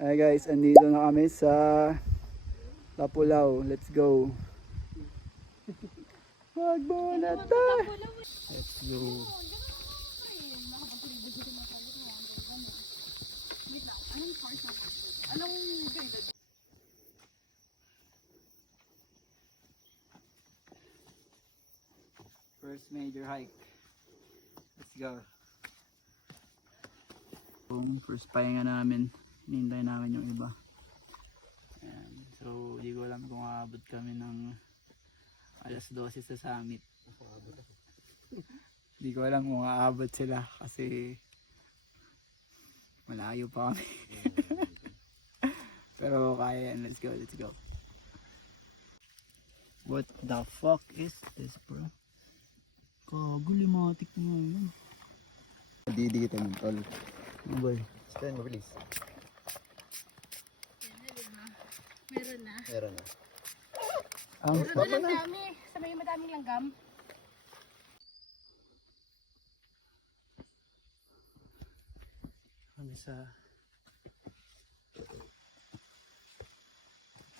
Ay guys, andito na kami sa Tapulaw. Let's go. Magbunat na. Let's go. First major hike. Let's go. First pahinga namin. Hinihintay namin yung iba. Ayan. So, di ko alam kung aabot kami ng alas 12 sa summit. Di ko alam kung aabot sila kasi malayo pa kami. Pero kaya yan. Let's go, let's go. What the fuck is this, bro? Kago, limatik mo yan. Didikitan yung tol. Ano ba eh? Stand, mabilis. Meron na. Meron na. Meron na dami. Sa may madaming langgam. Kami sa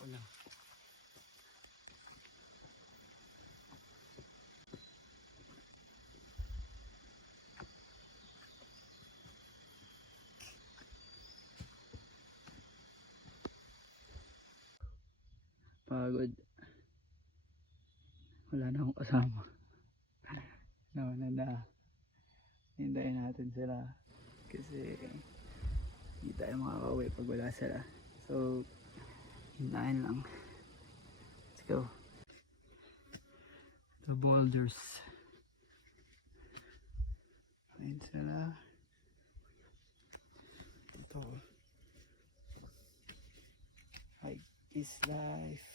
wala. Pagod. Wala na akong kasama. Nauna na. Hintayin natin sila. Kasi hindi tayo makakauwi pag wala sila. So, hintayin lang. Let's go. The boulders. Ayun sila. Ito. Hike is life.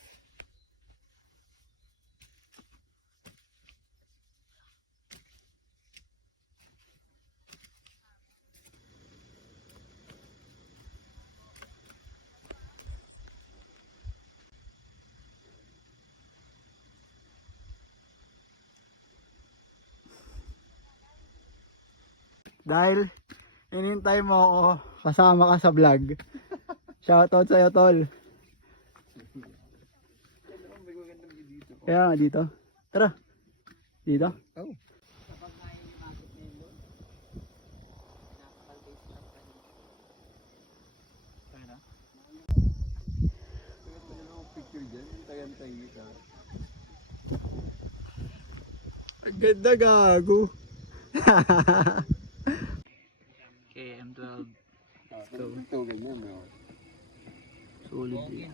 Dahil inintay mo ako, kasama ka sa vlog. Shoutout sa'yo, tol. Kaya nga dito. Tara. Dito? Oh. Ang ganda, gago. KM12. Ito, ganyan. Solid din.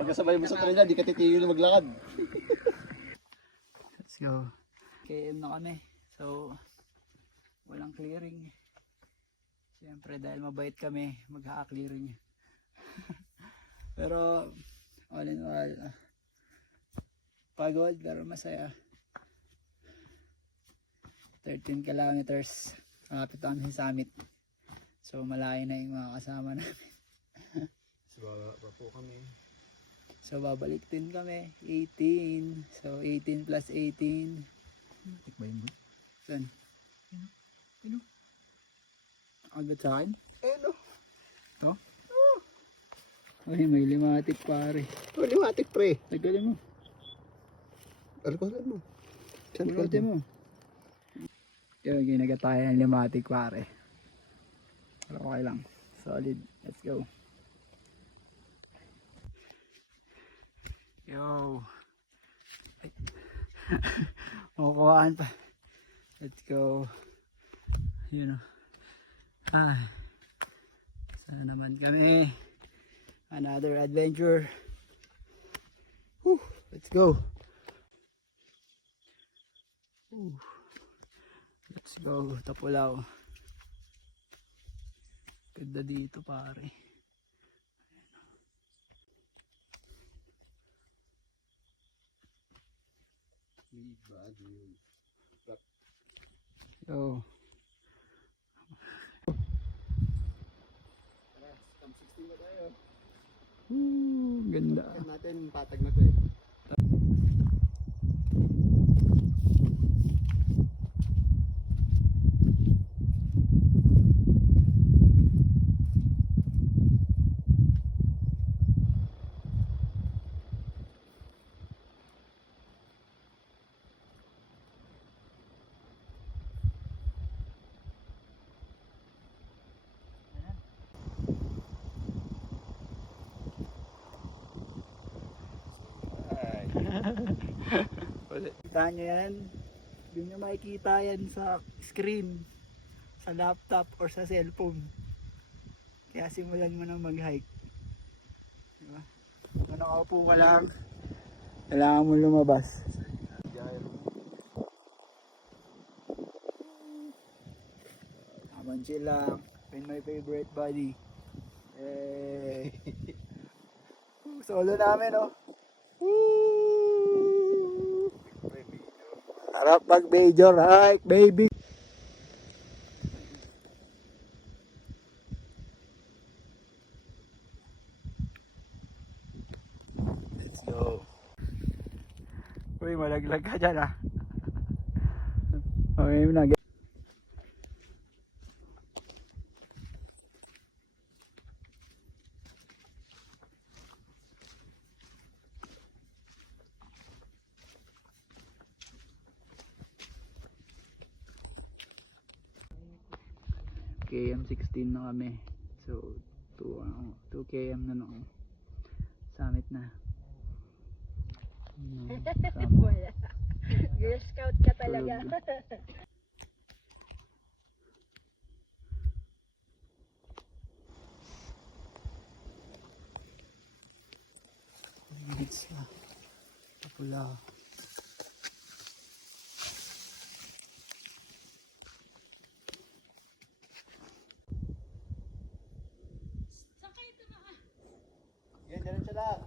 Pagkasabay mo sa kanila, di ka titiyo na maglakad. Let's go. KM na kami. So, walang clearing. Siyempre dahil mabait kami, magha-clearing. Pero, all in all, pagod pero masaya. 13 kilometers. Malapit kami sa summit. So, malayo na yung mga kasama namin. Baba po kami. So, babalik din kami. 18. So, 18 plus 18. Tikbay mo. Saan? Ano? Agad sa akin? Ano? Ito? Ay, may limatik pare. Oh, limatik pre. Tagalin mo. Alkoholan mo. Bunutin mo. Yung ginagatayan ng limatik pare. Pero okay lang. Solid. Let's go. Yo. Makukuhaan pa. Let's go. Yun o. Sana naman kami. Another adventure. Whew. Let's go. Whew. Let's go. Tapulaw. Ganda dito pare. Yo. Ganda. Natin patag na to eh. ulit. Kita nyo yan. Hindi nyo makikita yan sa screen, sa laptop or sa cellphone. Kaya simulan mo nang mag-hike. Diba? Kung nakaupo ka lang, kailangan mo lumabas. Naman chill lang. Find my favorite buddy. Hey. Solo namin, oh. Woo! Harap mag major hike, baby. Let's go. Uy, malaglag ka dyan, ah. Okay na. KM16 na kami. So 2 km na no. Summit na. Wala. Girl Scout ka talaga. Minutes na. Pula. Yan, diretso lang.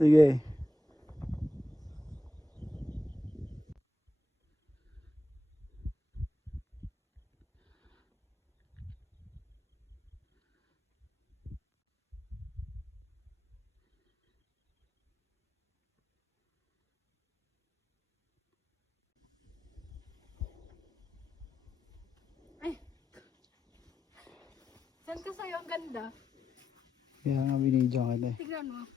Sige. Saan ka sa'yo? Ang ganda. Kaya nga binidyo kita eh. Tignan mo.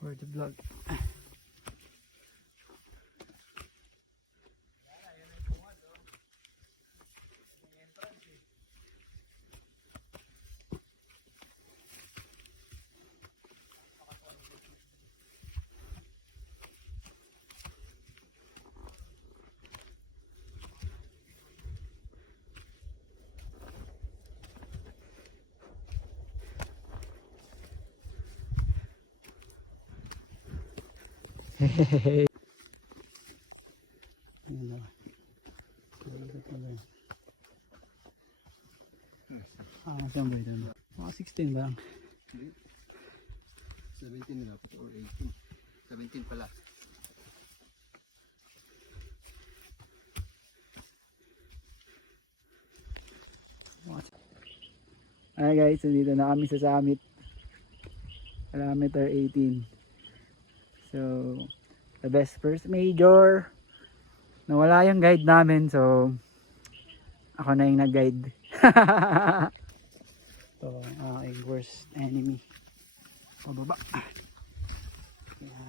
For the vlog. Hehehe. Ayan na. Saan ba ito? Mga 16 ba lang? 17 na or 18. 17 pala. Alright guys, so dito na kami sa summit. Kilometer 18. So, the best first major. Nawala yung guide namin, so ako na yung nag-guide. So, aking worst enemy. Pababa. Kaya,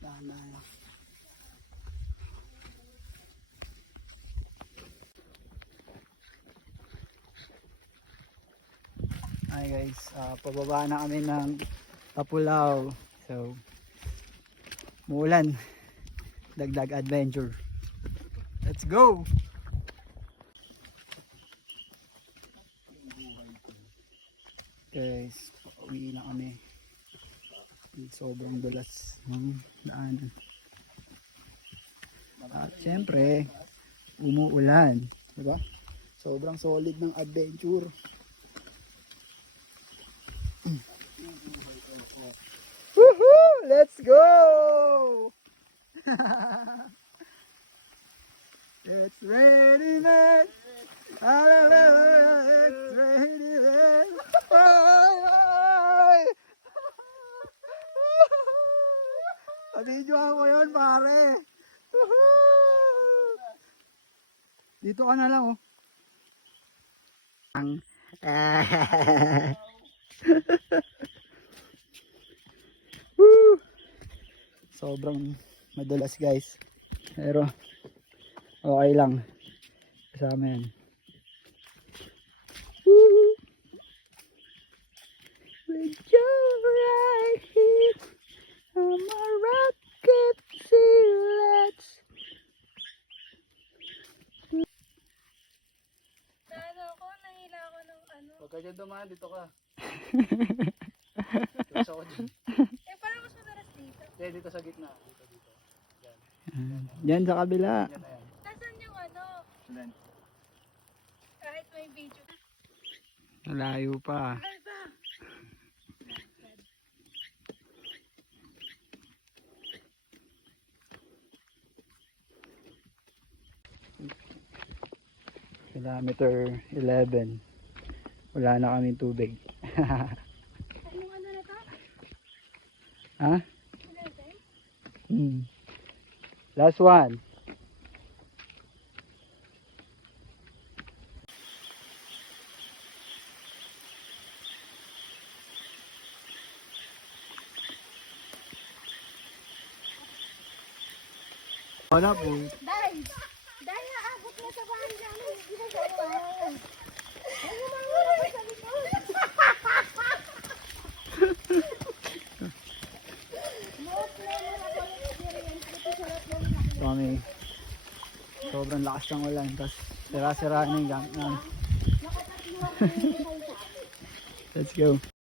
dahan-dahan lang. Hi guys, pababa na kami ng Tapulaw. So, muulan. Dagdag adventure. Let's go! Guys, pauwi na kami. Sobrang dulas ng daan. At syempre, umuulan. Diba? Sobrang solid ng adventure. Woohoo! Let's go! It's ready, man! Hallelujah! It's ready, man! Ay! Video ako yun, pare! Dito ka na lang, oh. Ang... Woo! Sobrang madulas guys, pero Okay lang. Kasama yan. Woo! With you right here, I'm a rocket, see let's. Ano ako, nahila ako ng ano. Huwag ka dyan dumaan, dito ka. Tapos ako dyan. Eh, parang mas madalas dito. Kaya dito sa gitna. Dito. Yan sa kabila. Yan na yan. Nasaan yung ano? Yan. Kahit may video. Malayo pa. Ay ba? Kilometer 11. Wala na kaming tubig. Anong ano na to? Ha? 11? Last one. Wala po. Dahil! Dahil aabot na sa bahay namin. Hindi na sa bahay. Ay, umangulo ka sa likod. Most level ako ng experience dito sa lahat ng Kami. Sobrang lakas ng ulan. Tapos sira-sira na yung gamit namin. nakatatlo ako. Let's go.